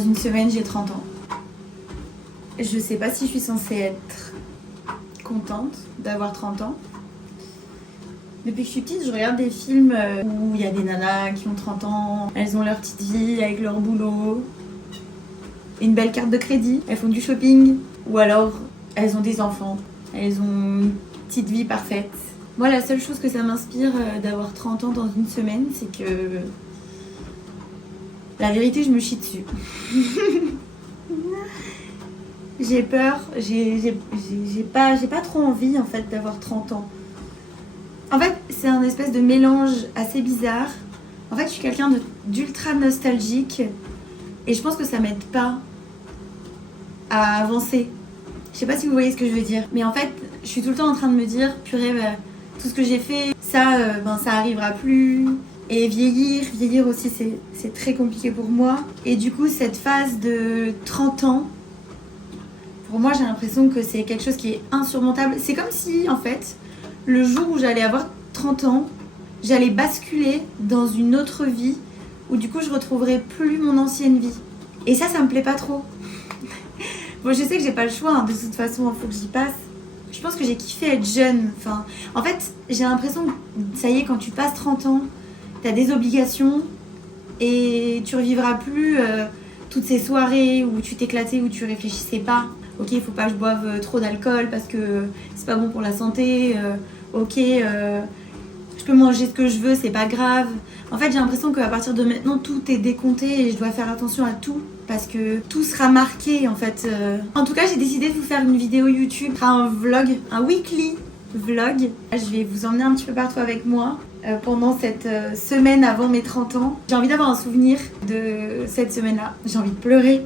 une semaine, j'ai 30 ans. Je sais pas si je suis censée être contente d'avoir 30 ans. Depuis que je suis petite, je regarde des films où il y a des nanas qui ont 30 ans, elles ont leur petite vie avec leur boulot, une belle carte de crédit, elles font du shopping, ou alors elles ont des enfants, elles ont une petite vie parfaite. Moi, la seule chose que ça m'inspire d'avoir 30 ans dans une semaine, c'est que la vérité, je me chie dessus. J'ai peur, j'ai pas trop envie en fait d'avoir 30 ans. En fait, c'est un espèce de mélange assez bizarre. En fait, je suis quelqu'un d'ultra nostalgique et je pense que ça m'aide pas à avancer. Je sais pas si vous voyez ce que je veux dire, mais en fait, je suis tout le temps en train de me dire, purée, tout ce que j'ai fait, ça arrivera plus. Et vieillir aussi, c'est très compliqué pour moi. Et du coup, cette phase de 30 ans, pour moi, j'ai l'impression que c'est quelque chose qui est insurmontable. C'est comme si, en fait, le jour où j'allais avoir 30 ans, j'allais basculer dans une autre vie où du coup, je retrouverais plus mon ancienne vie. Et ça me plaît pas trop. Bon, je sais que j'ai pas le choix, hein, de toute façon, il faut que j'y passe. Je pense que j'ai kiffé être jeune. Enfin, en fait, j'ai l'impression que ça y est, quand tu passes 30 ans, t'as des obligations et tu revivras plus toutes ces soirées où tu t'éclatais, où tu réfléchissais pas. Ok, il faut pas que je boive trop d'alcool parce que c'est pas bon pour la santé. Je peux manger ce que je veux, c'est pas grave. En fait, j'ai l'impression qu'à partir de maintenant, tout est décompté et je dois faire attention à tout parce que tout sera marqué en fait. En tout cas, j'ai décidé de vous faire une vidéo YouTube, un vlog, un weekly vlog. Je vais vous emmener un petit peu partout avec moi pendant cette semaine avant mes 30 ans. J'ai envie d'avoir un souvenir de cette semaine-là. J'ai envie de pleurer.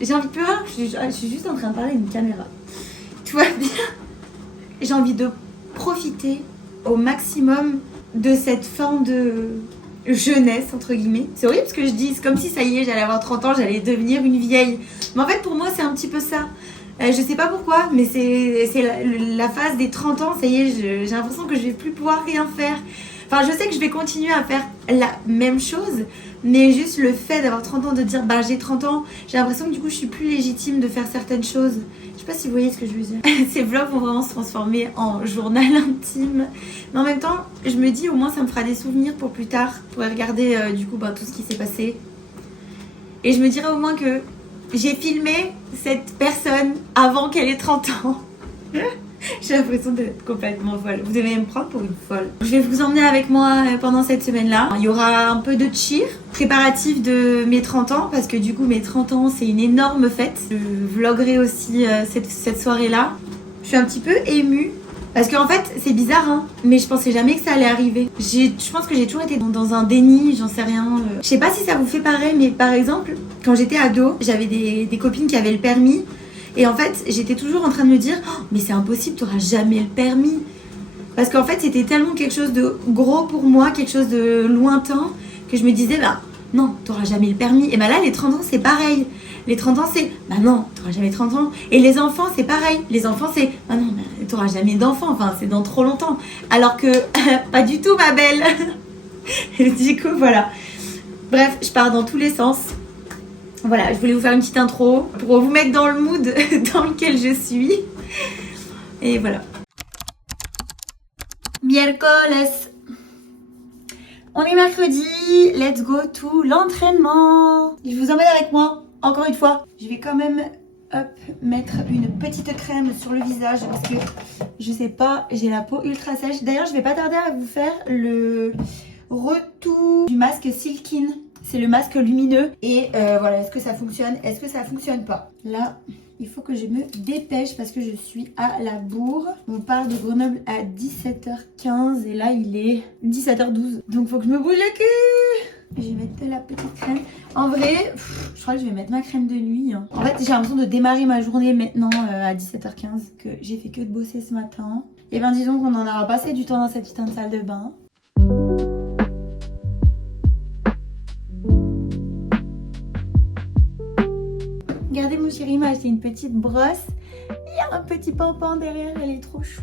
J'ai envie de pleurer, je suis juste en train de parler à une caméra. Tout va bien. J'ai envie de profiter au maximum de cette fin de jeunesse, entre guillemets. C'est horrible ce que je dis, c'est comme si ça y est, j'allais avoir 30 ans, j'allais devenir une vieille. Mais en fait, pour moi, c'est un petit peu ça. Je sais pas pourquoi, mais c'est la phase des 30 ans, ça y est, j'ai l'impression que je vais plus pouvoir rien faire. Enfin, je sais que je vais continuer à faire la même chose, mais juste le fait d'avoir 30 ans, de dire bah j'ai 30 ans, j'ai l'impression que du coup je suis plus légitime de faire certaines choses. Je sais pas si vous voyez ce que je veux dire. Ces vlogs vont vraiment se transformer en journal intime. Mais en même temps, je me dis au moins ça me fera des souvenirs pour plus tard. Je pourrais regarder du coup tout ce qui s'est passé. Et je me dirais au moins que j'ai filmé cette personne avant qu'elle ait 30 ans. J'ai l'impression d'être complètement folle. Vous devez me prendre pour une folle. Je vais vous emmener avec moi pendant cette semaine-là. Il y aura un peu de cheer, préparatif de mes 30 ans, parce que du coup mes 30 ans c'est une énorme fête. Je vloggerai aussi cette soirée-là. Je suis un petit peu émue. Parce qu'en fait, c'est bizarre, hein, mais je pensais jamais que ça allait arriver. Je pense que j'ai toujours été dans un déni, j'en sais rien. Je sais pas si ça vous fait pareil, mais par exemple, quand j'étais ado, j'avais des copines qui avaient le permis. Et en fait, j'étais toujours en train de me dire oh, mais c'est impossible, t'auras jamais le permis. Parce qu'en fait, c'était tellement quelque chose de gros pour moi, quelque chose de lointain, que je me disais bah non, t'auras jamais le permis. Et bah là, les 30 ans, c'est pareil. Les 30 ans, c'est bah non, t'auras jamais 30 ans. Et les enfants, c'est pareil. Les enfants, c'est bah non, bah, t'auras jamais d'enfants. Enfin, c'est dans trop longtemps. Alors que pas du tout, ma belle. Et du coup, voilà. Bref, je pars dans tous les sens. Voilà, je voulais vous faire une petite intro pour vous mettre dans le mood dans lequel je suis. Et voilà. Miércoles. On est mercredi. Let's go to l'entraînement. Je vous emmène avec moi, encore une fois. Je vais quand même mettre une petite crème sur le visage parce que je sais pas, j'ai la peau ultra sèche. D'ailleurs, je vais pas tarder à vous faire le retour du masque Silkin. C'est le masque lumineux et voilà, est-ce que ça fonctionne, est-ce que ça fonctionne pas. Là, il faut que je me dépêche parce que je suis à la bourre. On part de Grenoble à 17h15 et là il est 17h12. Donc faut que je me bouge le cul. Je vais mettre de la petite crème. En vrai, je crois que je vais mettre ma crème de nuit. En fait, j'ai l'impression de démarrer ma journée maintenant à 17h15 que j'ai fait que de bosser ce matin. Et bien disons qu'on en aura passé du temps dans cette putain de salle de bain. Regardez, mon chéri m'a acheté une petite brosse. Il y a un petit pampan derrière, elle est trop chou.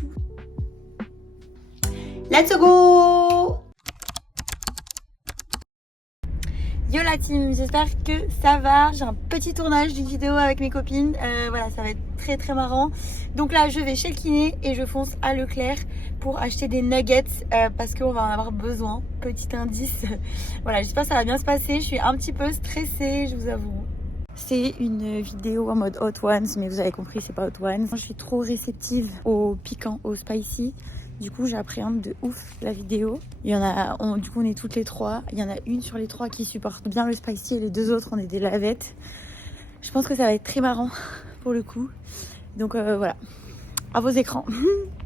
Let's go! Yo la team, j'espère que ça va. J'ai un petit tournage d'une vidéo avec mes copines. Voilà, ça va être très très marrant. Donc là, je vais chez le kiné et je fonce à Leclerc pour acheter des nuggets parce qu'on va en avoir besoin. Petit indice. Voilà, j'espère que ça va bien se passer. Je suis un petit peu stressée, je vous avoue. C'est une vidéo en mode Hot Ones, mais vous avez compris, c'est pas Hot Ones. Je suis trop réceptive au piquant, au spicy. Du coup, j'appréhende de ouf la vidéo. Il y en a, du coup, on est toutes les trois. Il y en a une sur les trois qui supporte bien le spicy et les deux autres, on est des lavettes. Je pense que ça va être très marrant pour le coup. Donc voilà, à vos écrans.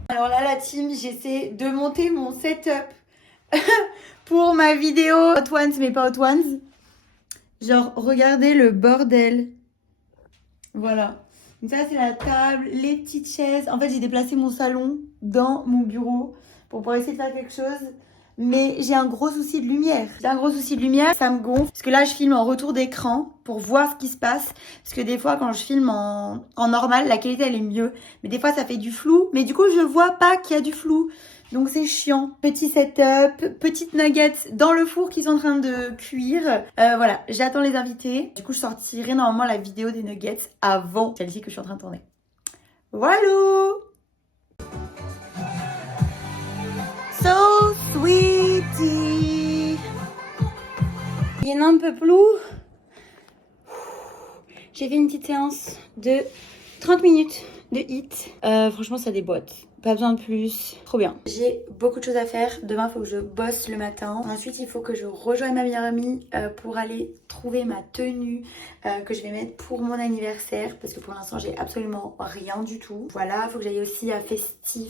Alors là, la team, j'essaie de monter mon setup pour ma vidéo Hot Ones, mais pas Hot Ones. Genre, regardez le bordel. Voilà. Donc ça, c'est la table, les petites chaises. En fait, j'ai déplacé mon salon dans mon bureau pour pouvoir essayer de faire quelque chose. Mais j'ai un gros souci de lumière. Ça me gonfle. Parce que là, je filme en retour d'écran pour voir ce qui se passe. Parce que des fois, quand je filme en normal, la qualité, elle est mieux. Mais des fois, ça fait du flou. Mais du coup, je vois pas qu'il y a du flou. Donc c'est chiant. Petit setup, petites nuggets dans le four qui sont en train de cuire. Voilà, j'attends les invités. Du coup, je sortirai normalement la vidéo des nuggets avant celle-ci que je suis en train de tourner. Voilà. So sweetie. Il y en a un peu plus. J'ai fait une petite séance de 30 minutes de hit. Franchement, ça déboîte. Pas besoin de plus. Trop bien. J'ai beaucoup de choses à faire. Demain, il faut que je bosse le matin. Ensuite, il faut que je rejoigne ma meilleure amie pour aller trouver ma tenue que je vais mettre pour mon anniversaire. Parce que pour l'instant, j'ai absolument rien du tout. Voilà, il faut que j'aille aussi à Festi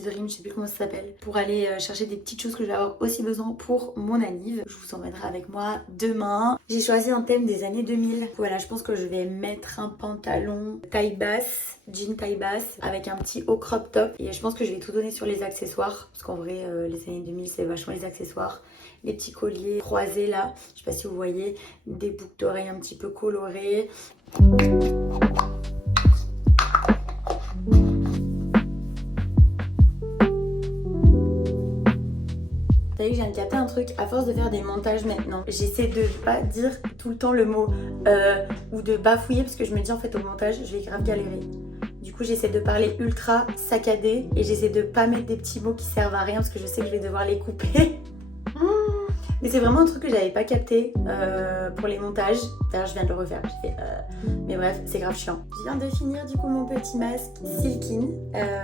Dream, je sais plus comment ça s'appelle. Pour aller chercher des petites choses que je vais avoir aussi besoin pour mon anniv. Je vous emmènerai avec moi demain. J'ai choisi un thème des années 2000. Voilà, je pense que je vais mettre un pantalon taille basse, jean taille basse, avec un petit haut crop top. Et je pense que je vais tout donner sur les accessoires. Parce qu'en vrai, les années 2000, c'est vachement les accessoires. Les petits colliers croisés là. Je sais pas si vous voyez. Des boucles d'oreilles un petit peu colorées. Vous savez que je viens de capter un truc, à force de faire des montages maintenant, j'essaie de pas dire tout le temps le mot ou de bafouiller parce que je me dis en fait au montage je vais grave galérer. Du coup j'essaie de parler ultra saccadé et j'essaie de pas mettre des petits mots qui servent à rien parce que je sais que je vais devoir les couper. Mais c'est vraiment un truc que j'avais pas capté pour les montages. D'ailleurs je viens de le refaire, j'ai fait mais bref, c'est grave chiant. Je viens de finir du coup mon petit masque Silkin.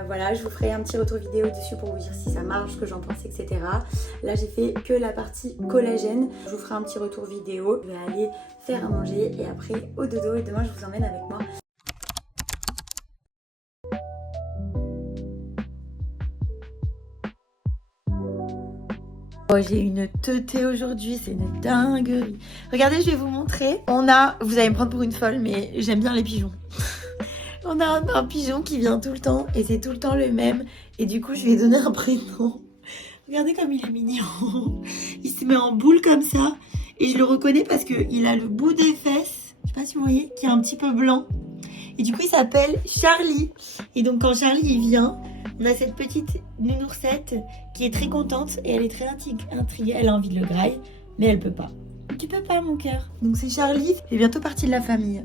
Voilà, je vous ferai un petit retour vidéo dessus pour vous dire si ça marche, ce que j'en pense, etc. Là j'ai fait que la partie collagène. Je vous ferai un petit retour vidéo. Je vais aller faire à manger et après au dodo et demain je vous emmène avec moi. Oh, j'ai une teutée aujourd'hui, c'est une dinguerie. Regardez, je vais vous montrer. Vous allez me prendre pour une folle, mais j'aime bien les pigeons. On a un pigeon qui vient tout le temps et c'est tout le temps le même. Et du coup, je lui ai donné un prénom. Regardez comme il est mignon. Il se met en boule comme ça. Et je le reconnais parce qu'il a le bout des fesses, je sais pas si vous voyez, qui est un petit peu blanc. Et du coup, il s'appelle Charlie. Et donc, quand Charlie il vient, on a cette petite nounoursette qui est très contente et elle est très intriguée. Elle a envie de le graille, mais elle peut pas. Tu peux pas, mon cœur. Donc, c'est Charlie. Il est bientôt partie de la famille.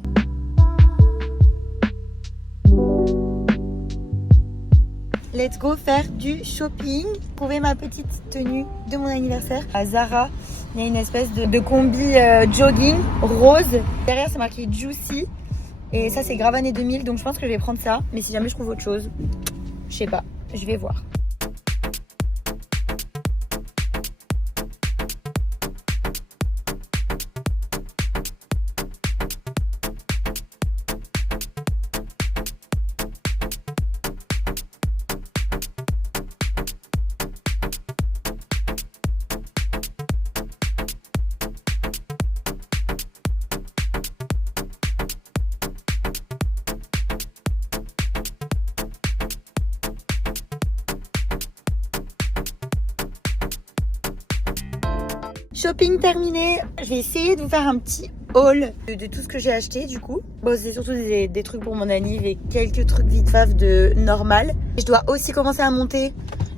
Let's go faire du shopping. Trouver ma petite tenue de mon anniversaire à Zara. Il y a une espèce de combi jogging rose. Derrière, c'est marqué Juicy. Et ça, c'est grave année 2000. Donc, je pense que je vais prendre ça. Mais si jamais je trouve autre chose, je sais pas. Je vais voir. Shopping terminé, je vais essayer de vous faire un petit haul de tout ce que j'ai acheté du coup. Bon, c'est surtout des trucs pour mon anniv et quelques trucs vite faf de normal. Je dois aussi commencer à monter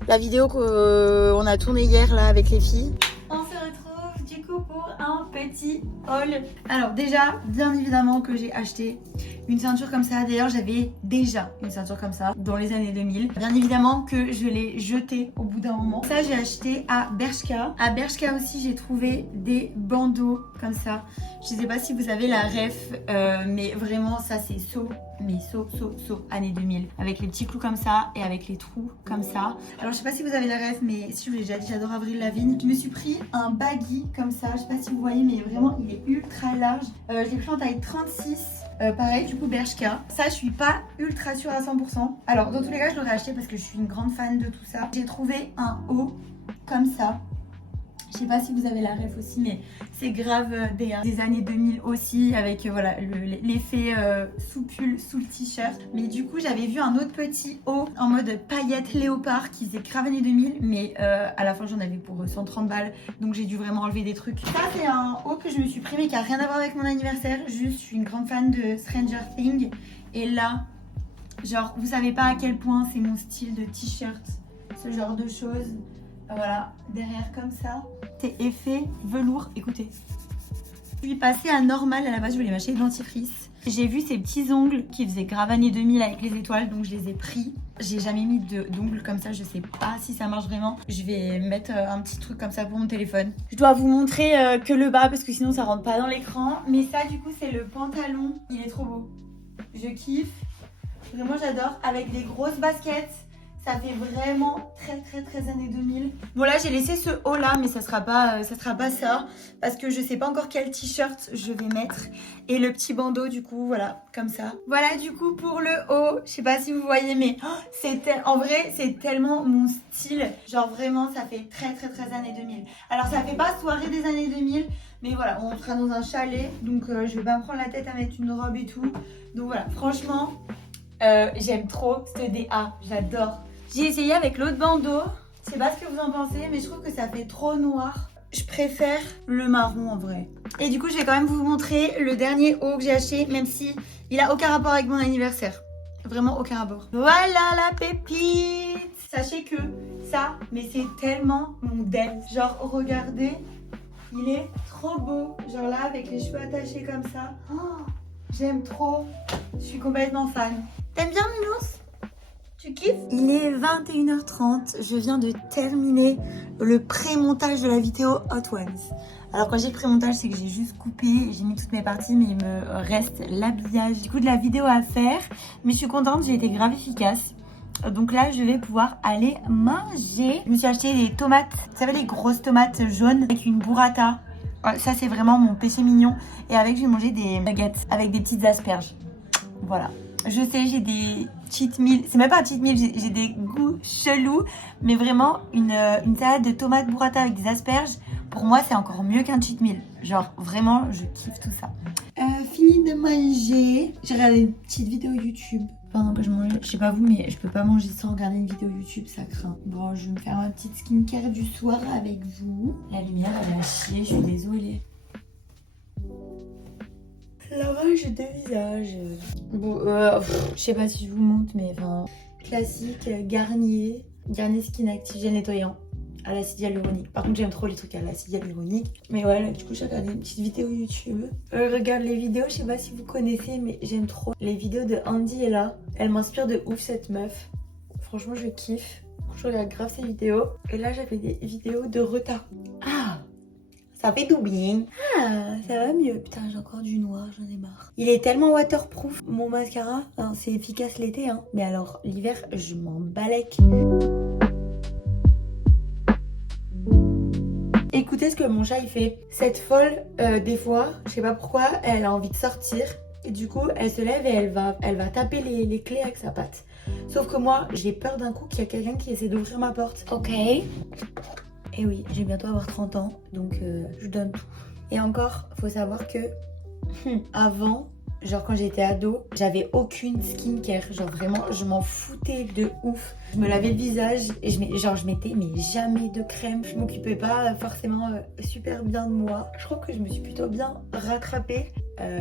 la vidéo qu'on a tournée hier là avec les filles. On se retrouve du coup pour pour un petit haul. Alors déjà, bien évidemment que j'ai acheté une ceinture comme ça. D'ailleurs, j'avais déjà une ceinture comme ça dans les années 2000. Bien évidemment que je l'ai jetée au bout d'un moment. Ça, j'ai acheté à Bershka. À Bershka aussi, j'ai trouvé des bandeaux comme ça. Je sais pas si vous avez la ref, mais vraiment, ça c'est années 2000. Avec les petits clous comme ça et avec les trous comme ça. Alors, je sais pas si vous avez la ref, mais si je vous l'ai déjà dit, j'adore Avril Lavigne. Je me suis pris un baggy comme ça. Je sais pas si vous voyez, mais vraiment, il est ultra large. Je l'ai pris en taille 36. Pareil, du coup, Bershka. Ça, je suis pas ultra sûre à 100%. Alors, dans tous les cas, je l'aurais acheté parce que je suis une grande fan de tout ça. J'ai trouvé un haut comme ça. Je sais pas si vous avez la ref aussi, mais c'est grave des années 2000 aussi, avec voilà l'effet sous pull, sous le t-shirt. Mais du coup, j'avais vu un autre petit haut en mode paillettes léopard qui faisait grave années 2000, mais à la fin, j'en avais pour 130 balles, donc j'ai dû vraiment enlever des trucs. Ça, c'est un haut que je me suis pris, mais qui a rien à voir avec mon anniversaire. Juste, je suis une grande fan de Stranger Things. Et là, genre, vous savez pas à quel point c'est mon style de t-shirt, ce genre de choses. Voilà, derrière comme ça. C'est effet velours, écoutez. Je suis passée à normal, à la base je voulais m'acheter de dentifrice. J'ai vu ces petits ongles qui faisaient grave années 2000 avec les étoiles, donc je les ai pris. J'ai jamais mis d'ongles comme ça, je sais pas si ça marche vraiment. Je vais mettre un petit truc comme ça pour mon téléphone. Je dois vous montrer que le bas parce que sinon ça rentre pas dans l'écran. Mais ça du coup c'est le pantalon, il est trop beau. Je kiffe, vraiment j'adore, avec des grosses baskets. Ça fait vraiment très années 2000. Bon là j'ai laissé ce haut là, mais ça sera pas ça parce que je sais pas encore quel t-shirt je vais mettre. Et le petit bandeau du coup voilà comme ça. Voilà du coup pour le haut. Je sais pas si vous voyez mais en vrai c'est tellement mon style. Genre vraiment ça fait très années 2000. Alors ça fait pas soirée des années 2000. Mais voilà, on sera dans un chalet. Donc je vais pas me prendre la tête à mettre une robe et tout. Donc voilà, franchement j'aime trop ce DA, j'adore. J'ai essayé avec l'autre bandeau. Je sais pas ce que vous en pensez, mais je trouve que ça fait trop noir. Je préfère le marron en vrai. Et du coup, je vais quand même vous montrer le dernier haut que j'ai acheté, même si il a aucun rapport avec mon anniversaire. Vraiment aucun rapport. Voilà la pépite. Sachez que ça, mais c'est tellement mon dance. Genre, regardez, il est trop beau. Genre là, avec les cheveux attachés comme ça. Oh, j'aime trop. Je suis complètement fan. T'aimes bien, Minos ? Tu kiffes? Il est 21h30, je viens de terminer le pré-montage de la vidéo Hot Ones. Alors quand j'ai le pré-montage, c'est que j'ai juste coupé, j'ai mis toutes mes parties, mais il me reste l'habillage du coup de la vidéo à faire. Mais je suis contente, j'ai été grave efficace. Donc là, je vais pouvoir aller manger. Je me suis acheté des tomates, vous savez les grosses tomates jaunes avec une burrata. Ça c'est vraiment mon péché mignon. Et avec, je vais manger des nuggets avec des petites asperges. Voilà. Je sais, j'ai des cheat meals. C'est même pas un cheat meal, j'ai des goûts chelous. Mais vraiment, une salade de tomates burrata avec des asperges, pour moi, c'est encore mieux qu'un cheat meal. Genre, vraiment, je kiffe tout ça. Fini de manger. J'ai regardé une petite vidéo YouTube pendant que je mangeais. Je sais pas vous, mais je peux pas manger sans regarder une vidéo YouTube, ça craint. Bon, je vais me faire ma petite skincare du soir avec vous. La lumière, elle a chié, je suis désolée. Lavage de visage. Bon, je sais pas si je vous montre, mais enfin, classique, Garnier Skin Active Gel nettoyant à l'acide hyaluronique. Par contre, j'aime trop les trucs à l'acide hyaluronique. Mais ouais, là, du coup, j'ai regardé une petite vidéo YouTube. Je regarde les vidéos, je sais pas si vous connaissez, mais j'aime trop les vidéos de Andy et là. Elle m'inspire de ouf, cette meuf. Franchement, je kiffe. Je regarde grave ses vidéos. Et là, j'avais des vidéos de retard. Ah! Ça fait tout bien. Ah, ça va mieux. Putain, j'ai encore du noir, j'en ai marre. Il est tellement waterproof. Mon mascara, hein, c'est efficace l'été, hein. Mais alors, l'hiver, je m'en balèque. Écoutez ce que mon chat, il fait. Cette folle, des fois, je sais pas pourquoi, elle a envie de sortir. Et du coup, elle se lève et elle va taper les clés avec sa patte. Sauf que moi, j'ai peur d'un coup qu'il y a quelqu'un qui essaie d'ouvrir ma porte. Ok. Et oui, je vais bientôt avoir 30 ans, donc je donne tout. Et encore, faut savoir que avant, genre quand j'étais ado, j'avais aucune skincare. Genre vraiment, je m'en foutais de ouf. Je me lavais le visage et je mettais mais jamais de crème. Je m'occupais pas forcément super bien de moi. Je trouve que je me suis plutôt bien rattrapée.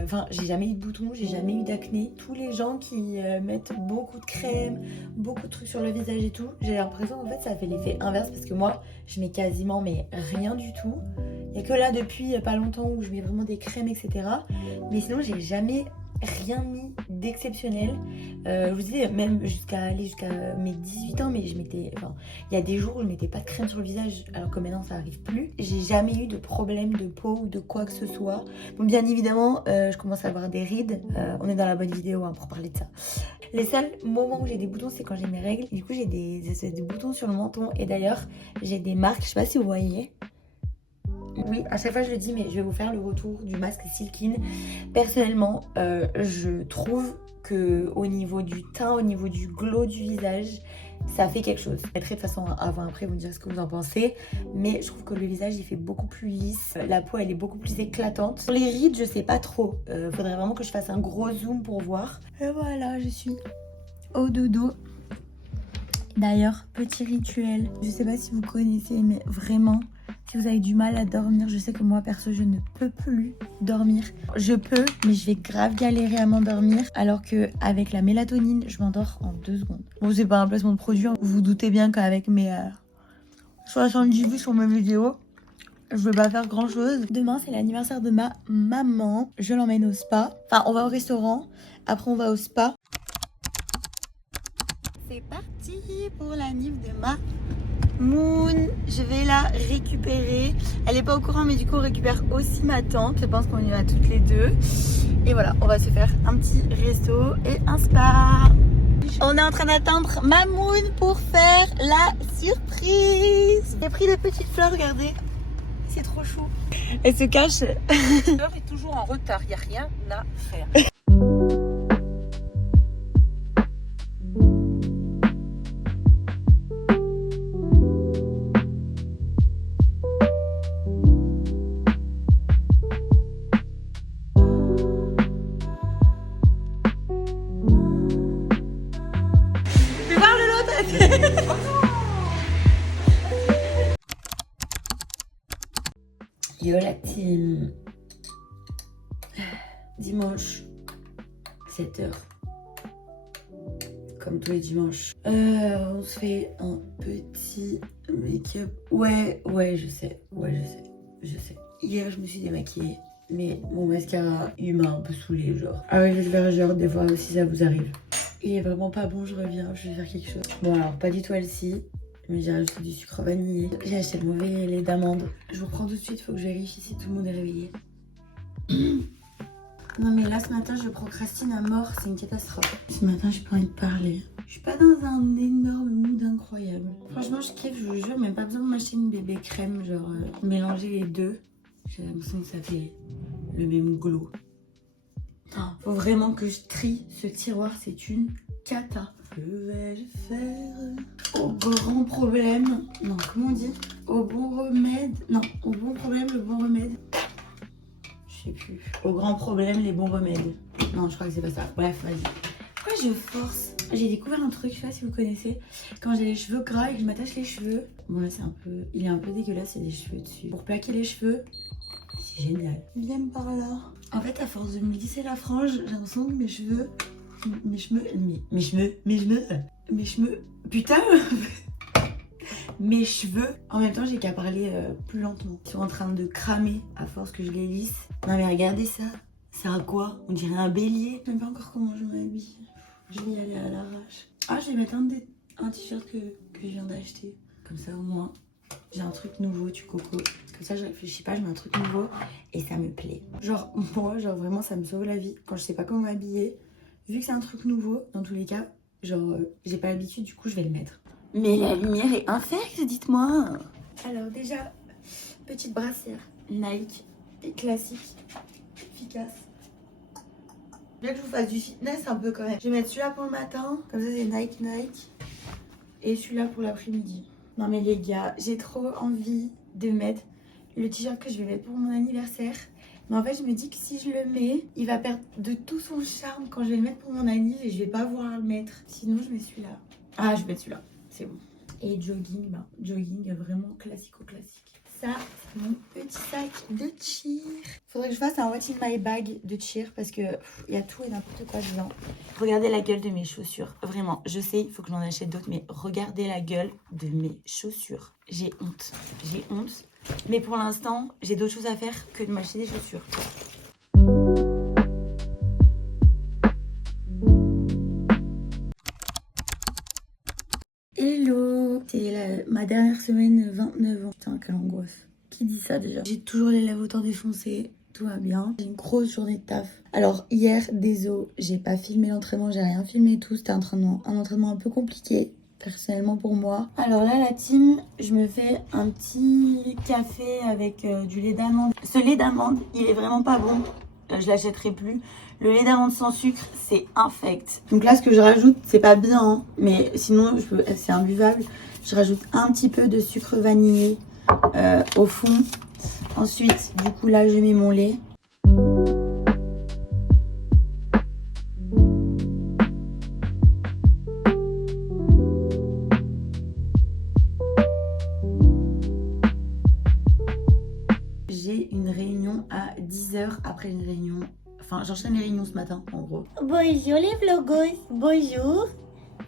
Enfin, j'ai jamais eu de boutons, j'ai jamais eu d'acné. Tous les gens qui mettent beaucoup de crème, beaucoup de trucs sur le visage et tout, j'ai l'impression qu'en fait ça fait l'effet inverse parce que moi, je mets quasiment mais rien du tout. Il n'y a que là depuis pas longtemps où je mets vraiment des crèmes, etc. Mais sinon, j'ai jamais rien mis d'exceptionnel. Je vous dis, même jusqu'à mes 18 ans, mais je mettais. Enfin, il y a des jours où je mettais pas de crème sur le visage, alors que maintenant ça arrive plus. J'ai jamais eu de problème de peau ou de quoi que ce soit. Bon, bien évidemment, je commence à avoir des rides. On est dans la bonne vidéo hein, pour parler de ça. Les seuls moments où j'ai des boutons, c'est quand j'ai mes règles. Du coup, j'ai des boutons sur le menton. Et d'ailleurs, j'ai des marques, je sais pas si vous voyez. Oui, à chaque fois je le dis, mais je vais vous faire le retour du masque Silkyn. Personnellement, je trouve que au niveau du teint, au niveau du glow du visage, ça fait quelque chose. Je mettrai de toute façon avant après, vous me direz ce que vous en pensez. Mais je trouve que le visage il fait beaucoup plus lisse. La peau elle est beaucoup plus éclatante. Pour les rides, je sais pas trop. Faudrait vraiment que je fasse un gros zoom pour voir. Et voilà, je suis au dodo. D'ailleurs, petit rituel. Je sais pas si vous connaissez, mais vraiment, si vous avez du mal à dormir, je sais que moi perso je ne peux plus dormir. Je peux, mais je vais grave galérer à m'endormir, alors que avec la mélatonine, je m'endors en 2 secondes. Bon, c'est pas un placement de produit, vous vous doutez bien qu'avec mes 70 vues sur mes vidéos, je vais pas faire grand chose. Demain c'est l'anniversaire de ma maman, je l'emmène au spa. Enfin, on va au restaurant, après on va au spa. C'est parti pour la nif de ma Moon. Je vais la récupérer. Elle est pas au courant, mais du coup on récupère aussi ma tante. Je pense qu'on y va toutes les deux. Et voilà, on va se faire un petit resto et un spa. On est en train d'attendre ma Moon pour faire la surprise. J'ai pris des petites fleurs, regardez. C'est trop chou. Elle se cache. L'heure est toujours en retard, il n'y a rien à faire. Yo la team. Dimanche 7h. Comme tous les dimanches. On se fait un petit make-up. Ouais, je sais. Hier je me suis démaquillée. Mais mon mascara, il m'a un peu saoulé genre. Avec le vergeur, des fois aussi ça vous arrive. Il est vraiment pas bon, je reviens, je vais faire quelque chose. Bon alors, pas du tout elle-ci. Mais j'ai rajouté du sucre vanillé. J'ai acheté le mauvais lait d'amande. Je vous reprends tout de suite, faut que je vérifie si tout le monde est réveillé. Non mais là ce matin je procrastine à mort, c'est une catastrophe. Ce matin j'ai pas envie de parler. Je suis pas dans un énorme mood incroyable. Franchement je kiffe, je vous jure, même pas besoin de m'acheter une bébé crème, genre mélanger les deux. J'ai l'impression que ça fait le même glow. Faut vraiment que je trie ce tiroir, c'est une cata. Que vais-je faire? Au grand problème. Non, comment on dit? Au bon remède. Non, au bon problème, le bon remède. Je sais plus. Au grand problème, les bons remèdes. Non, je crois que c'est pas ça. Bref, vas-y. Pourquoi je force? J'ai découvert un truc, je sais pas si vous connaissez. Quand j'ai les cheveux gras et que je m'attache les cheveux. Bon, là, c'est un peu. Il est un peu dégueulasse, il y a des cheveux dessus. Pour plaquer les cheveux, c'est génial. Il aime par là. En fait, à force de me lisser la frange, j'ai l'impression que mes cheveux. Putain. Mes cheveux. En même temps, j'ai qu'à parler plus lentement. Ils sont en train de cramer à force que je les lisse. Non mais regardez ça. C'est à quoi? On dirait un bélier. Je sais pas encore comment je m'habille. Je vais y aller à l'arrache. Ah, je vais mettre un t-shirt que je viens d'acheter. Comme ça au moins, j'ai un truc nouveau du coco. Comme ça, je réfléchis pas, je mets un truc nouveau et ça me plaît. Genre, moi, genre vraiment, ça me sauve la vie. Quand je sais pas comment m'habiller, vu que c'est un truc nouveau, dans tous les cas, genre, j'ai pas l'habitude, du coup, je vais le mettre. Mais la lumière est infecte, dites-moi. Alors déjà, petite brassière Nike, classique, efficace. Bien que je vous fasse du fitness un peu quand même. Je vais mettre celui-là pour le matin, comme ça c'est Nike. Et celui-là pour l'après-midi. Non mais les gars, j'ai trop envie de mettre le t-shirt que je vais mettre pour mon anniversaire. Mais en fait, je me dis que si je le mets, il va perdre de tout son charme quand je vais le mettre pour mon anniversaire et je vais pas pouvoir le mettre. Sinon, je mets celui-là. Ah, je vais mettre celui-là. C'est bon. Et jogging, jogging vraiment classico-classique. Ça, c'est mon petit sac de cheer. Faudrait que je fasse un What's in my bag de cheer parce que il y a tout et n'importe quoi dedans. Regardez la gueule de mes chaussures. Vraiment, je sais, il faut que j'en achète d'autres, mais regardez la gueule de mes chaussures. J'ai honte. J'ai honte. Mais pour l'instant, j'ai d'autres choses à faire que de m'acheter des chaussures. Hello! C'est ma dernière semaine, 29 ans. Putain, quelle angoisse. Qui dit ça déjà? J'ai toujours les lèvres autant défoncées. Tout va bien. J'ai une grosse journée de taf. Alors hier, désolé, j'ai pas filmé l'entraînement, j'ai rien filmé et tout. C'était un entraînement un peu compliqué, personnellement pour moi. Alors là, la team, je me fais un petit café avec du lait d'amande. Ce lait d'amande, il est vraiment pas bon. Je l'achèterai plus. Le lait d'amande sans sucre, c'est infect. Donc là, ce que je rajoute, c'est pas bien, hein, mais sinon, c'est imbuvable. Je rajoute un petit peu de sucre vanillé au fond. Ensuite, du coup, là, je mets mon lait. J'ai une réunion à 10h après une réunion. Enfin, j'enchaîne les réunions ce matin, en gros. Bonjour les vlogos, bonjour,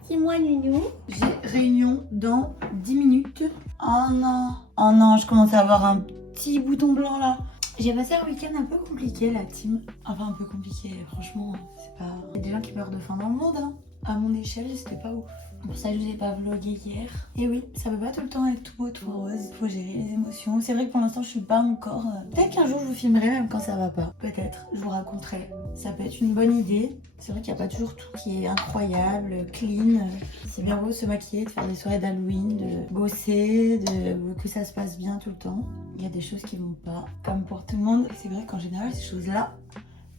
c'est moi Nounou. J'ai réunion dans 10 minutes. Oh non, je commence à avoir un petit bouton blanc là. J'ai passé un week-end un peu compliqué, la team. Enfin, un peu compliqué, franchement, c'est pas... Il y a des gens qui meurent de faim dans le monde, hein. À mon échelle, c'était pas ouf. Pour ça, je vous ai pas vlogué hier. Et oui, ça peut pas tout le temps être tout beau, tout rose. Faut gérer les émotions. C'est vrai que pour l'instant, je suis pas encore... Peut-être qu'un jour, je vous filmerai même quand ça va pas. Peut-être, je vous raconterai. Ça peut être une bonne idée. C'est vrai qu'il n'y a pas toujours tout qui est incroyable, clean. C'est bien beau de se maquiller, de faire des soirées d'Halloween, de bosser, que ça se passe bien tout le temps. Il y a des choses qui vont pas, comme pour tout le monde. C'est vrai qu'en général, ces choses-là,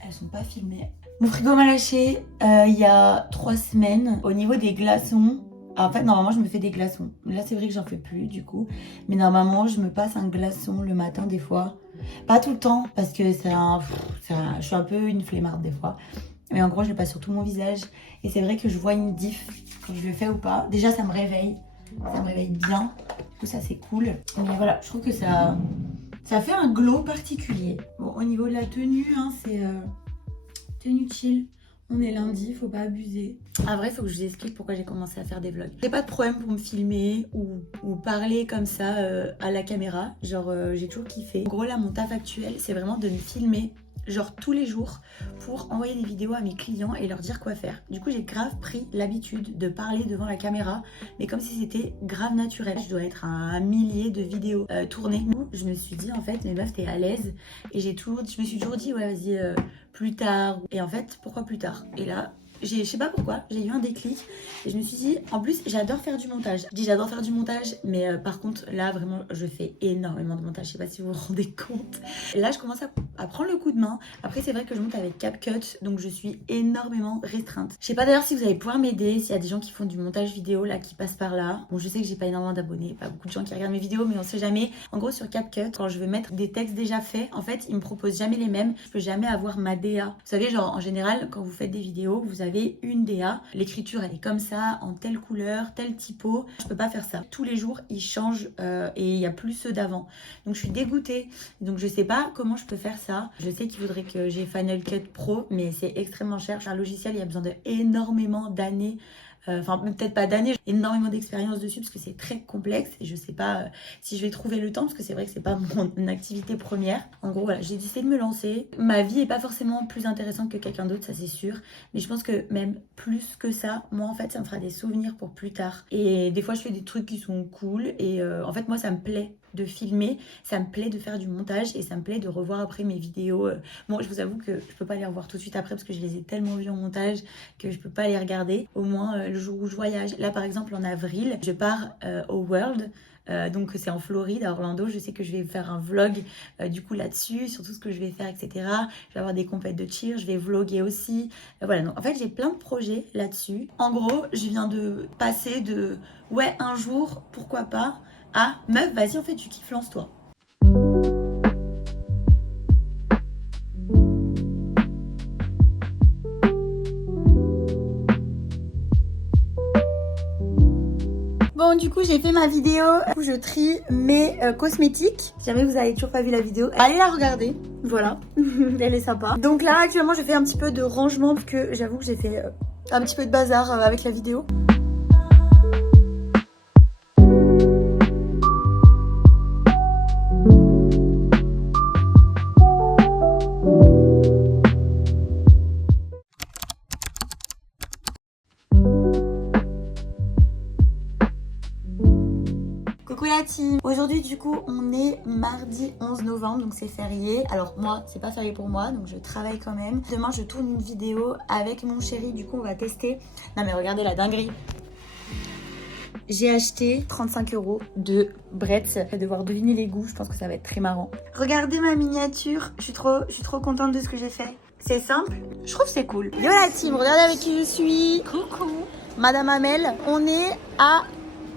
elles sont pas filmées. Mon frigo m'a lâché il y a 3 semaines. Au niveau des glaçons, en fait, normalement, je me fais des glaçons. Là, c'est vrai que j'en fais plus, du coup. Mais normalement, je me passe un glaçon le matin, des fois. Pas tout le temps, parce que je suis un peu une flemmarde, des fois. Mais en gros, je le passe sur tout mon visage. Et c'est vrai que je vois une diff quand je le fais ou pas. Déjà, ça me réveille. Ça me réveille bien. Du coup, ça, c'est cool. Mais voilà, je trouve que ça fait un glow particulier. Bon, au niveau de la tenue, hein, c'est... tenue chill, on est lundi, faut pas abuser. Ah vrai, faut que je vous explique pourquoi j'ai commencé à faire des vlogs. J'ai pas de problème pour me filmer ou parler comme ça à la caméra, genre j'ai toujours kiffé. En gros là, mon taf actuel, c'est vraiment de me filmer genre tous les jours pour envoyer des vidéos à mes clients et leur dire quoi faire. Du coup, j'ai grave pris l'habitude de parler devant la caméra, mais comme si c'était grave naturel. Je dois être à un millier de vidéos tournées. Je me suis dit en fait, mais meuf, t'es à l'aise. Et je me suis toujours dit, ouais, vas-y, plus tard. Et en fait, pourquoi plus tard? Et là, je sais pas pourquoi, j'ai eu un déclic et je me suis dit, en plus j'adore faire du montage. Je dis j'adore faire du montage, mais par contre là vraiment je fais énormément de montage, je sais pas si vous vous rendez compte. Et là je commence à prendre le coup de main. Après c'est vrai que je monte avec CapCut, donc je suis énormément restreinte. Je sais pas d'ailleurs si vous allez pouvoir m'aider, s'il y a des gens qui font du montage vidéo là, qui passent par là. Bon, je sais que j'ai pas énormément d'abonnés, pas beaucoup de gens qui regardent mes vidéos, mais on sait jamais. En gros sur CapCut, quand je veux mettre des textes déjà faits, en fait ils me proposent jamais les mêmes. Je peux jamais avoir ma DA. Vous savez, genre en général quand vous faites des vidéos, vous avez une DA, l'écriture elle est comme ça, en telle couleur, tel typo. Je peux pas faire ça. Tous les jours ils changent et il y a plus ceux d'avant. Donc je suis dégoûtée. Donc je sais pas comment je peux faire ça. Je sais qu'il faudrait que j'ai Final Cut Pro, mais c'est extrêmement cher. Un logiciel, il y a besoin d'énormément d'années. Enfin peut-être pas d'années, énormément d'expérience dessus parce que c'est très complexe et je sais pas si je vais trouver le temps parce que c'est vrai que c'est pas mon activité première. En gros voilà, j'ai décidé de me lancer. Ma vie est pas forcément plus intéressante que quelqu'un d'autre, ça c'est sûr, mais je pense que même plus que ça, moi en fait ça me fera des souvenirs pour plus tard. Et des fois je fais des trucs qui sont cool et en fait moi ça me plaît de filmer, ça me plaît de faire du montage et ça me plaît de revoir après mes vidéos. Bon, je vous avoue que je peux pas les revoir tout de suite après parce que je les ai tellement vues en montage que je peux pas les regarder. Au moins le jour où je voyage. Là par exemple en avril, je pars au World. Donc c'est en Floride, à Orlando. Je sais que je vais faire un vlog du coup là-dessus, sur tout ce que je vais faire, etc. Je vais avoir des compètes de cheer, je vais vlogger aussi. Voilà, donc en fait j'ai plein de projets là-dessus. En gros, je viens de passer de ouais un jour, pourquoi pas, à meuf, vas-y en fait tu kiffes, lance-toi. Bon Bon, du coup, j'ai fait ma vidéo où je trie mes cosmétiques. Si jamais vous avez toujours pas vu la vidéo, allez la regarder. Voilà, elle est sympa. Donc là, actuellement, je fais un petit peu de rangement parce que j'avoue que j'ai fait un petit peu de bazar avec la vidéo. Coucou la team. Aujourd'hui du coup on est mardi 11 novembre donc c'est férié. Alors moi c'est pas férié pour moi donc je travaille quand même. Demain je tourne une vidéo avec mon chéri, du coup on va tester. Non mais regardez la dinguerie. J'ai acheté 35 € de Bretz. Je vais devoir deviner les goûts, je pense que ça va être très marrant. Regardez ma miniature, je suis trop contente de ce que j'ai fait. C'est simple, je trouve que c'est cool. Yo la team, regardez avec qui je suis. Coucou Madame Amel, on est à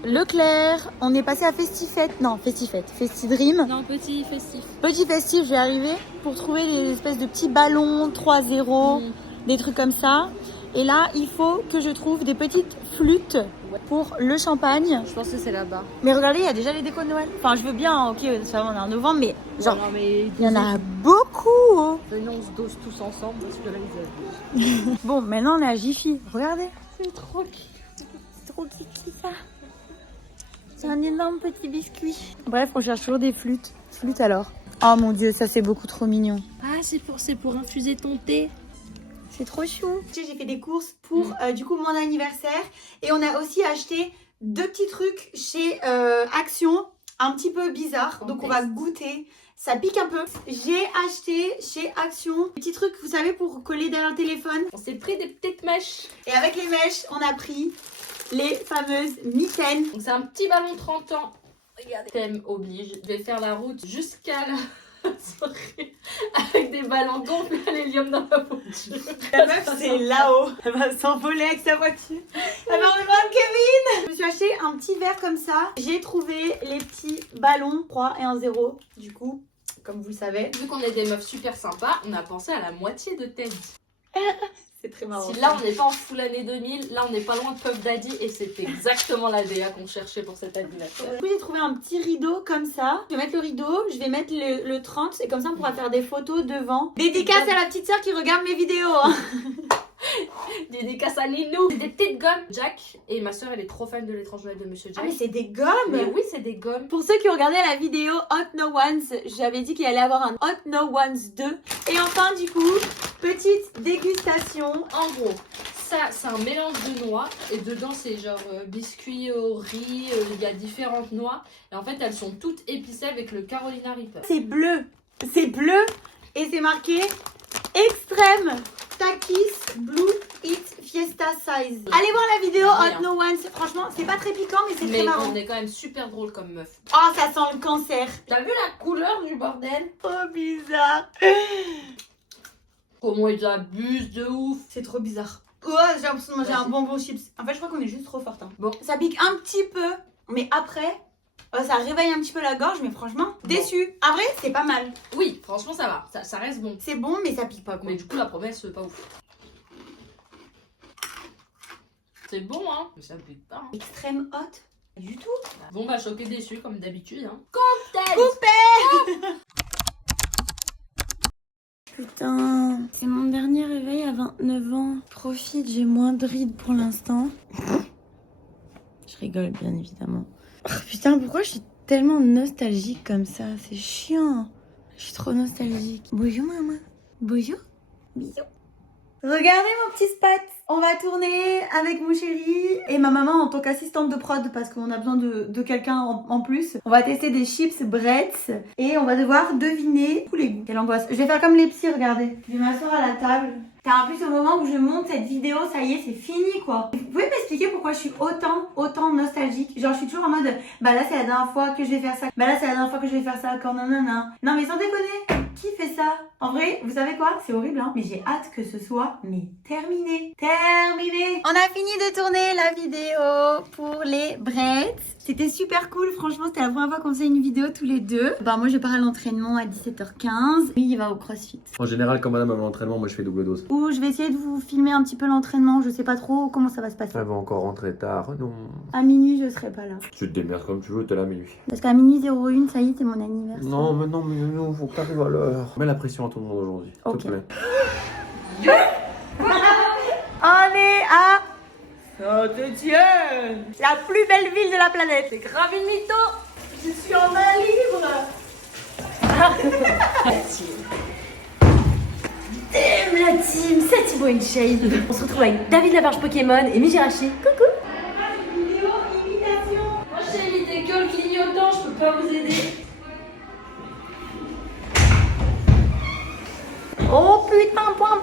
Leclerc, on est passé à Festifête, non Festifête, Festidream. Non, petit festif. Petit festif, je vais arriver pour trouver les espèces de petits ballons 3-0, des trucs comme ça. Et là, il faut que je trouve des petites flûtes pour le champagne. Je pense que c'est là-bas. Mais regardez, il y a déjà les décos de Noël. Enfin, je veux bien, ok, ça va, on est en novembre, mais genre, Non, mais il y en a beaucoup. Oh. venez, on se dose tous ensemble parce que là, ils abusent. Bon, maintenant on est à Jiffy, regardez. C'est trop kiki. C'est trop kiki ça. C'est un énorme petit biscuit. Bref, on cherche toujours des flûtes. Flûtes alors. Oh mon dieu, ça c'est beaucoup trop mignon. Ah, c'est pour infuser ton thé. C'est trop chou. J'ai fait des courses pour du coup mon anniversaire. Et on a aussi acheté 2 petits trucs chez Action. Un petit peu bizarre. Donc on va goûter. Ça pique un peu. J'ai acheté chez Action des petits trucs, vous savez, pour coller derrière le téléphone. On s'est pris des petites mèches. Et avec les mèches, on a pris les fameuses mitaines. Donc c'est un petit ballon 30 ans. Regardez. Thème oblige. Je vais faire la route jusqu'à la soirée avec des ballons gonflés à l'hélium dans la voiture. La meuf, c'est là-haut. Elle va s'envoler avec sa voiture. Elle va rejoindre Kevin. Je me suis acheté un petit verre comme ça. J'ai trouvé les petits ballons 3 et 1 0. Du coup, comme vous le savez. Vu qu'on est des meufs super sympas, on a pensé à la moitié de Ted. C'est très marrant. Si là on n'est pas en full année 2000, là on n'est pas loin de Puff Daddy et c'est exactement la DA qu'on cherchait pour cet anniversaire. Du coup, j'ai trouvé un petit rideau comme ça. Je vais mettre le rideau, je vais mettre le 30 et comme ça on pourra faire des photos devant. Dédicace à la petite sœur qui regarde mes vidéos. Hein. Dédicace à Linou. C'est des petites gommes Jack et ma soeur elle est trop fan de l'étrange Noël de Monsieur Jack. Ah mais c'est des gommes. Mais oui, c'est des gommes. Pour ceux qui ont regardé la vidéo Hot No Ones, j'avais dit qu'il allait avoir un Hot No Ones 2. Et enfin du coup, petite dégustation. En gros, ça c'est un mélange de noix et dedans c'est genre biscuits au riz, il y a différentes noix et en fait elles sont toutes épicées avec le Carolina Reaper. C'est bleu et c'est marqué extrême Takis Blue It Fiesta Size. Allez voir la vidéo Hot No Ones, franchement c'est pas très piquant mais c'est très marrant. On est quand même super drôle comme meuf. Oh ça sent le cancer. T'as vu la couleur du bordel? Trop bizarre. Comment ils abusent de ouf. C'est trop bizarre. Oh j'ai l'impression de manger un bonbon chips. En fait je crois qu'on est juste trop forte. Hein. Bon. Ça pique un petit peu mais après ça réveille un petit peu la gorge mais franchement déçu. En vrai c'est pas mal. Oui franchement ça va, ça reste bon. C'est bon mais ça pique pas quoi. Mais du coup la promesse c'est pas ouf. C'est bon hein, mais ça pique pas. Hein. Extrême hot. Pas du tout. Bon bah choqué déçu comme d'habitude hein. Coupé. Putain, c'est mon dernier réveil à 29 ans. Profite, j'ai moins de rides pour l'instant. Je rigole bien évidemment. Oh, putain, pourquoi je suis tellement nostalgique comme ça? C'est chiant. Je suis trop nostalgique. Bonjour maman. Bonjour. Bisous. Regardez mon petit spot. On va tourner avec mon chéri et ma maman en tant qu'assistante de prod parce qu'on a besoin de quelqu'un en plus. On va tester des chips Bretz et on va devoir deviner tous les goûts. Quelle angoisse. Je vais faire comme les psys, regardez. Je vais m'asseoir à la table. En plus au moment où je monte cette vidéo, ça y est, c'est fini quoi. Vous pouvez m'expliquer pourquoi je suis autant nostalgique? Genre je suis toujours en mode bah là c'est la dernière fois que je vais faire ça. Bah là c'est la dernière fois que je vais faire ça quand nanana. Non mais sans déconner, qui fait ça? En vrai, vous savez quoi? C'est horrible hein, mais j'ai hâte que ce soit terminé. On a fini de tourner la vidéo pour les Bretz. C'était super cool, franchement c'était la première fois qu'on faisait une vidéo tous les deux. Bah moi je pars à l'entraînement à 17h15. Lui il va au CrossFit. En général, quand madame a l'entraînement, moi je fais double dose. Ou je vais essayer de vous filmer un petit peu l'entraînement, je sais pas trop comment ça va se passer. Elle va encore rentrer tard, non. À minuit je serai pas là. Tu te démerdes comme tu veux, t'es là à minuit. Parce qu'à minuit 01, ça y est c'est mon anniversaire. Non, mais non, faut que t'arrives à l'heure. Mets la pression à tout le monde aujourd'hui, s'il Ok. te plaît. On est à Saint-Étienne, la plus belle ville de la planète. C'est grave une mytho. Je suis en main libre. Damn la team, c'est Thibaut and Shade. On se retrouve avec David Labarge Pokémon et Mijirachi. Coucou. Moi je sais éviter que le clignotant, je peux pas vous aider. Oh putain, point.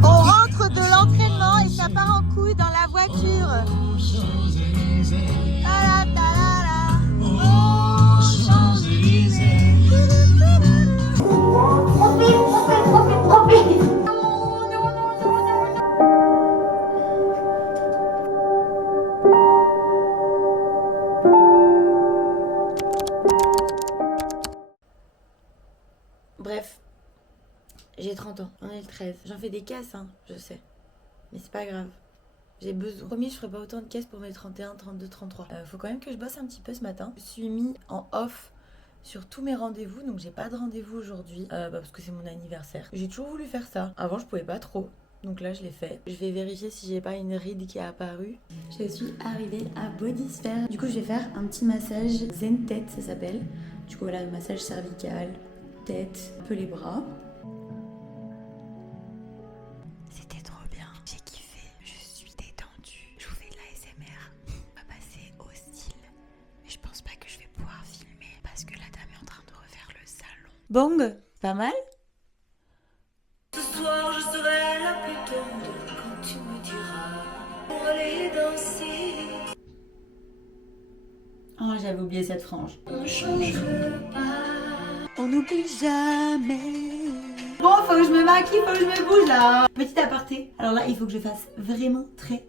On rentre de l'entraînement et ça part en couille dans la voiture. Ta-la-ta-la-la. Oh, Champs-Élysées. Bref. J'ai 30 ans, on est le 13. J'en fais des caisses, hein, je sais. Mais c'est pas grave. J'ai besoin. Promis, je ferai pas autant de caisses pour mes 31, 32, 33. Faut quand même que je bosse un petit peu ce matin. Je suis mis en off sur tous mes rendez-vous, donc j'ai pas de rendez-vous aujourd'hui parce que c'est mon anniversaire. J'ai toujours voulu faire ça. Avant, je pouvais pas trop. Donc là, je l'ai fait. Je vais vérifier si j'ai pas une ride qui est apparue. Je suis arrivée à Bodysphere. Du coup, je vais faire un petit massage zen tête, ça s'appelle. Du coup, voilà, massage cervical, tête, un peu les bras. C'était trop bien, j'ai kiffé, je suis détendue. Je vous fais de l'ASMR. On va passer au style. Mais je pense pas que je vais pouvoir filmer parce que la dame est en train de refaire le salon. Bong, pas mal. Ce soir je serai la plus tendre quand tu me diras pour aller danser. Oh, j'avais oublié cette frange. On change pas. On n'oublie jamais. Bon, faut que je me maquille, faut que je me bouge là. Petit aparté. Alors là, il faut que je fasse vraiment très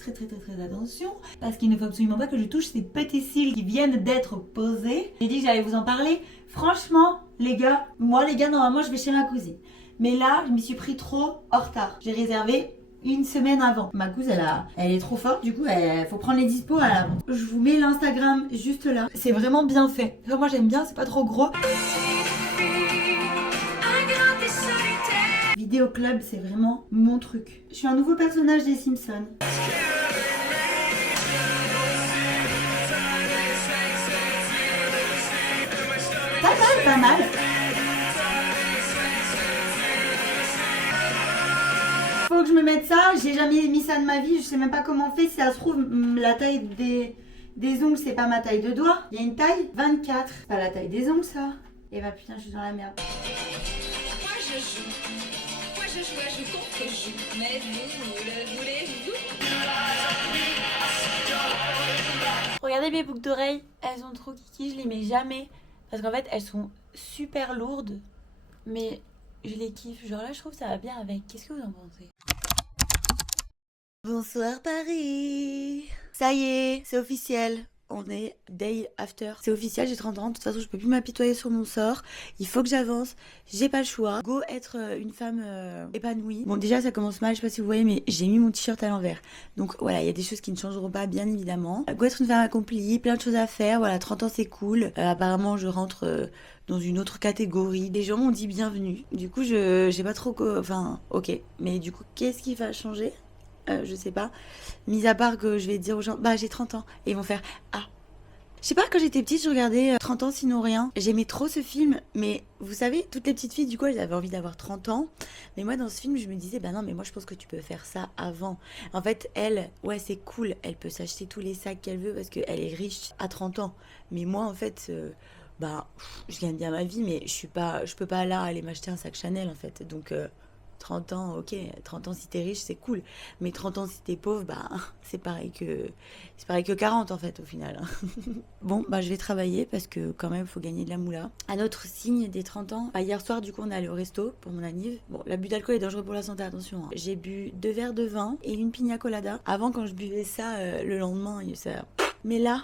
attention parce qu'il ne faut absolument pas que je touche ces petits cils qui viennent d'être posés. J'ai dit que j'allais vous en parler. Franchement, les gars, normalement, je vais chez ma cousine. Mais là, je m'y suis pris trop en retard. J'ai réservé une semaine avant. Ma cousine, elle est trop forte, du coup, il faut prendre les dispos à l'avance. Je vous mets l'Instagram juste là. C'est vraiment bien fait. Moi, j'aime bien, c'est pas trop gros. Vidéo club, c'est vraiment mon truc. Je suis un nouveau personnage des Simpsons. Pas mal. Faut que je me mette ça, j'ai jamais mis ça de ma vie, je sais même pas comment on fait. Si ça se trouve, la taille des ongles, c'est pas ma taille de doigt. Il y a une taille 24, c'est pas la taille des ongles ça. Et bah putain, je suis dans la merde. Moi je compte que je joue. Mais vous le voulez-vous? Regardez mes boucles d'oreilles, elles sont trop kiki, je les mets jamais. Parce qu'en fait, elles sont super lourdes, mais je les kiffe. Genre là, je trouve que ça va bien avec. Qu'est-ce que vous en pensez? Bonsoir Paris. Ça y est, c'est officiel. On est day after. C'est officiel, j'ai 30 ans. De toute façon, je peux plus m'apitoyer sur mon sort. Il faut que j'avance. J'ai pas le choix. Go être une femme épanouie. Bon, déjà, ça commence mal. Je sais pas si vous voyez, mais j'ai mis mon t-shirt à l'envers. Donc voilà, il y a des choses qui ne changeront pas, bien évidemment. Go être une femme accomplie, plein de choses à faire. Voilà, 30 ans, c'est cool. Apparemment, je rentre dans une autre catégorie. Les gens m'ont dit bienvenue. Du coup, j'ai pas trop... Enfin, ok. Mais du coup, qu'est-ce qui va changer ? Je sais pas. Mis à part que je vais dire aux gens, bah j'ai 30 ans. Et ils vont faire, ah, Je sais pas, quand j'étais petite, je regardais 30 ans sinon rien. J'aimais trop ce film, mais vous savez, toutes les petites filles, du coup, elles avaient envie d'avoir 30 ans. Mais moi, dans ce film, je me disais, bah non, mais moi, je pense que tu peux faire ça avant. En fait, elle, ouais, c'est cool. Elle peut s'acheter tous les sacs qu'elle veut parce qu'elle est riche à 30 ans. Mais moi, en fait, je gagne bien ma vie, mais je peux pas là aller m'acheter un sac Chanel, en fait. Donc, 30 ans, ok, 30 ans si t'es riche, c'est cool. Mais 30 ans si t'es pauvre, c'est pareil que 40 en fait au final. Bon, je vais travailler parce que quand même, il faut gagner de la moula. Un autre signe des 30 ans, hier soir, du coup, on est allé au resto pour mon anniv. Bon, l'abus d'alcool est dangereux pour la santé, attention. Hein. J'ai bu 2 verres de vin et une pina colada. Avant, quand je buvais ça, le lendemain, ça... Mais là...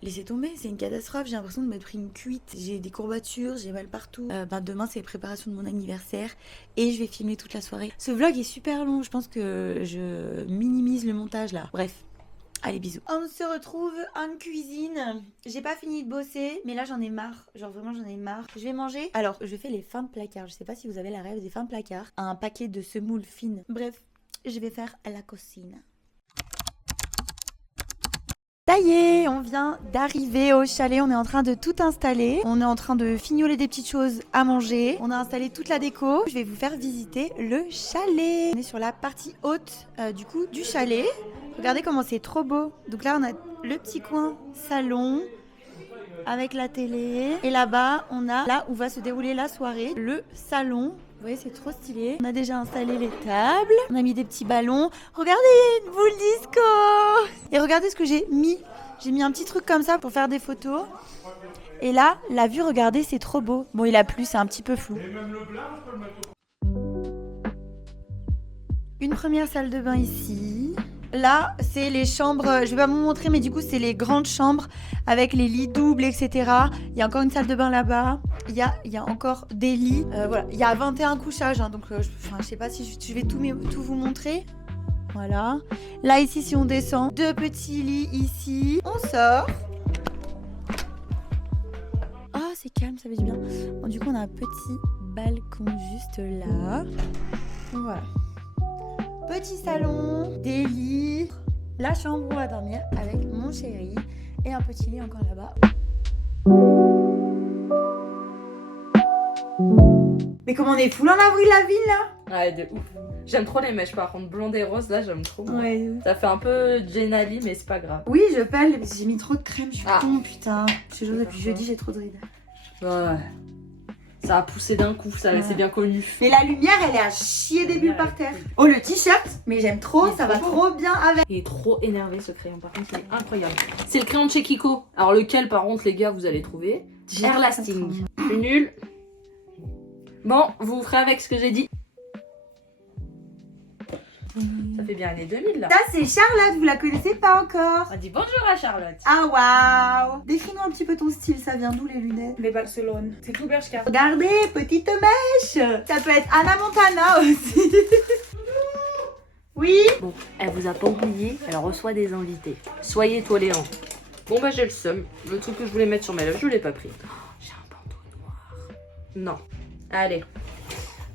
Laissez tomber, c'est une catastrophe, j'ai l'impression de m'être pris une cuite, j'ai des courbatures, j'ai mal partout. Demain c'est la préparation de mon anniversaire et je vais filmer toute la soirée. Ce vlog est super long, je pense que je minimise le montage là. Bref, allez bisous. On se retrouve en cuisine, j'ai pas fini de bosser, mais là j'en ai marre, genre vraiment j'en ai marre. Je vais manger, alors je fais les fins de placard, je sais pas si vous avez la rêve des fins de placard. Un paquet de semoule fine, bref, je vais faire la cuisine. Ça y est, on vient d'arriver au chalet, on est en train de tout installer. On est en train de fignoler des petites choses à manger. On a installé toute la déco. Je vais vous faire visiter le chalet. On est sur la partie haute du chalet. Regardez comment c'est trop beau. Donc là, on a le petit coin salon avec la télé. Et là-bas, on a là où va se dérouler la soirée, le salon. Vous voyez, c'est trop stylé. On a déjà installé les tables. On a mis des petits ballons. Regardez, une boule disco. Et regardez ce que j'ai mis. J'ai mis un petit truc comme ça pour faire des photos. Et là, la vue, regardez, c'est trop beau. Bon, il a plu, c'est un petit peu flou. Une première salle de bain ici. Là, c'est les chambres, je vais pas vous montrer, mais du coup, c'est les grandes chambres avec les lits doubles, etc. Il y a encore une salle de bain là-bas. Il y a encore des lits. Voilà, il y a 21 couchages, hein, donc je sais pas si je vais tout vous montrer. Voilà. Là, ici, si on descend, 2 petits lits ici. On sort. Ah, c'est calme, ça fait du bien. Bon, du coup, on a un petit balcon juste là. Donc, voilà. Petit salon, des lits, la chambre où on va dormir avec mon chéri et un petit lit encore là-bas. Mais comment on est full en avril la ville là? Ouais, de ouf. J'aime trop les mèches par contre, blonde et rose là, j'aime trop. Ouais. Ça fait un peu Jenali, mais c'est pas grave. Oui, je pèle, j'ai mis trop de crème, je suis con, putain. Je te jure, depuis jeudi, j'ai trop de rides. Ouais. Ça a poussé d'un coup, ça c'est bien connu. Mais la lumière, elle est à chier des bulles par terre. Oh, le t-shirt, mais j'aime trop, ça va trop bien avec. Il est trop énervé ce crayon, par contre, il est incroyable. C'est le crayon de chez Kiko. Alors lequel, par contre, les gars, vous allez trouver? Airlasting. Je suis nulle. Bon, vous ferez avec ce que j'ai dit. Ça fait bien les 2000 là. Ça, c'est Charlotte, vous la connaissez pas encore? On dit bonjour à Charlotte. Ah waouh! Décris-nous un petit peu ton style, ça vient d'où les lunettes? Les Barcelone. C'est tout Bershka. Regardez, petite mèche! Ça peut être Anna Montana aussi. Oui? Bon, elle vous a pas oublié, elle reçoit des invités. Soyez tolérants. Bon bah j'ai le seum. Le truc que je voulais mettre sur mes lèvres, je l'ai pas pris. Oh, j'ai un bandeau noir. Non. Allez.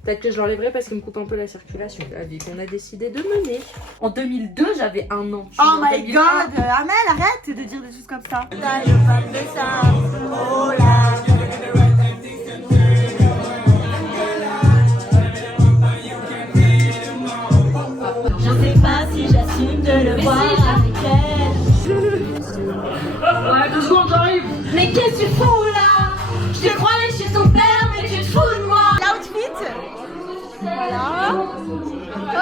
Peut-être que je l'enlèverai parce qu'il me coupe un peu la circulation. La vie qu'on a décidé de mener. En 2002, j'avais 1 an. Oh my god! Amel, arrête de dire des choses comme ça. Je sais pas si j'assume de le voir avec elle. Ouais, 2 secondes, j'arrive. Mais qu'est-ce que tu fous là? Je te croyais chez ton père, mais tu te fous de moi. L'outfit. Voilà.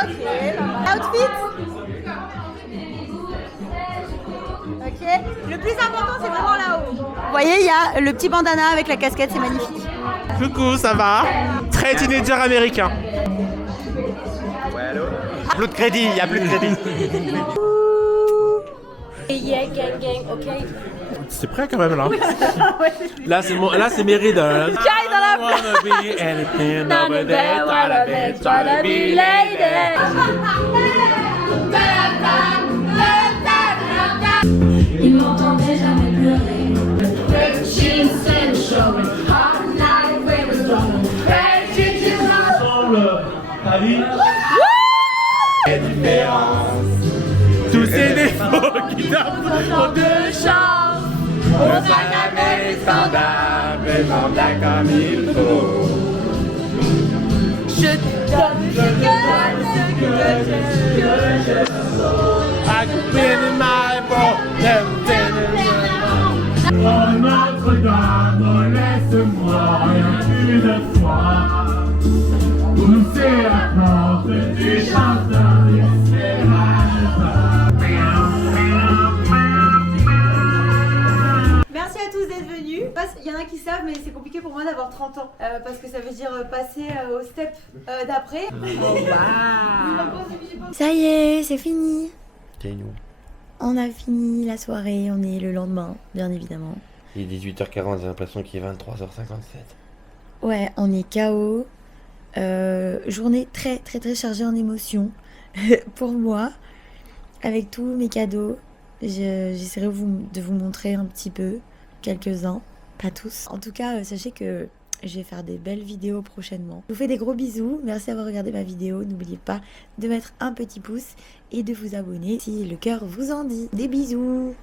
Ok. Outfit. Ok. Le plus important, c'est vraiment là-haut. Vous voyez, il y a le petit bandana avec la casquette, c'est magnifique. Coucou, ça va? Très teenager américain. Plus de crédit, il y a plus de crédit. Yeah, gang, gang, ok. C'est prêt quand même là. Là c'est mes rides. Ils m'entendaient jamais pleurer. Tous ces défauts qui donnent trop de chance. va jamais les standards, mais j'en ai comme il faut. Je te donne ce que je I could win in my ball, oh Notre-Dame, laisse-moi une fois pousser la porte du jardin Merci à tous d'être venus. Il y en a qui savent, mais c'est compliqué pour moi d'avoir 30 ans. Parce que ça veut dire passer au step d'après. Ça y est, c'est fini. On a fini la soirée, on est le lendemain, bien évidemment. Il est 18h40, j'ai l'impression qu'il est 23h57. Ouais, on est KO. Journée très très très chargée en émotions pour moi. Avec tous mes cadeaux, j'essaierai de vous montrer un petit peu, quelques-uns, pas tous. En tout cas, sachez que je vais faire des belles vidéos prochainement. Je vous fais des gros bisous, merci d'avoir regardé ma vidéo. N'oubliez pas de mettre un petit pouce et de vous abonner si le cœur vous en dit. Des bisous!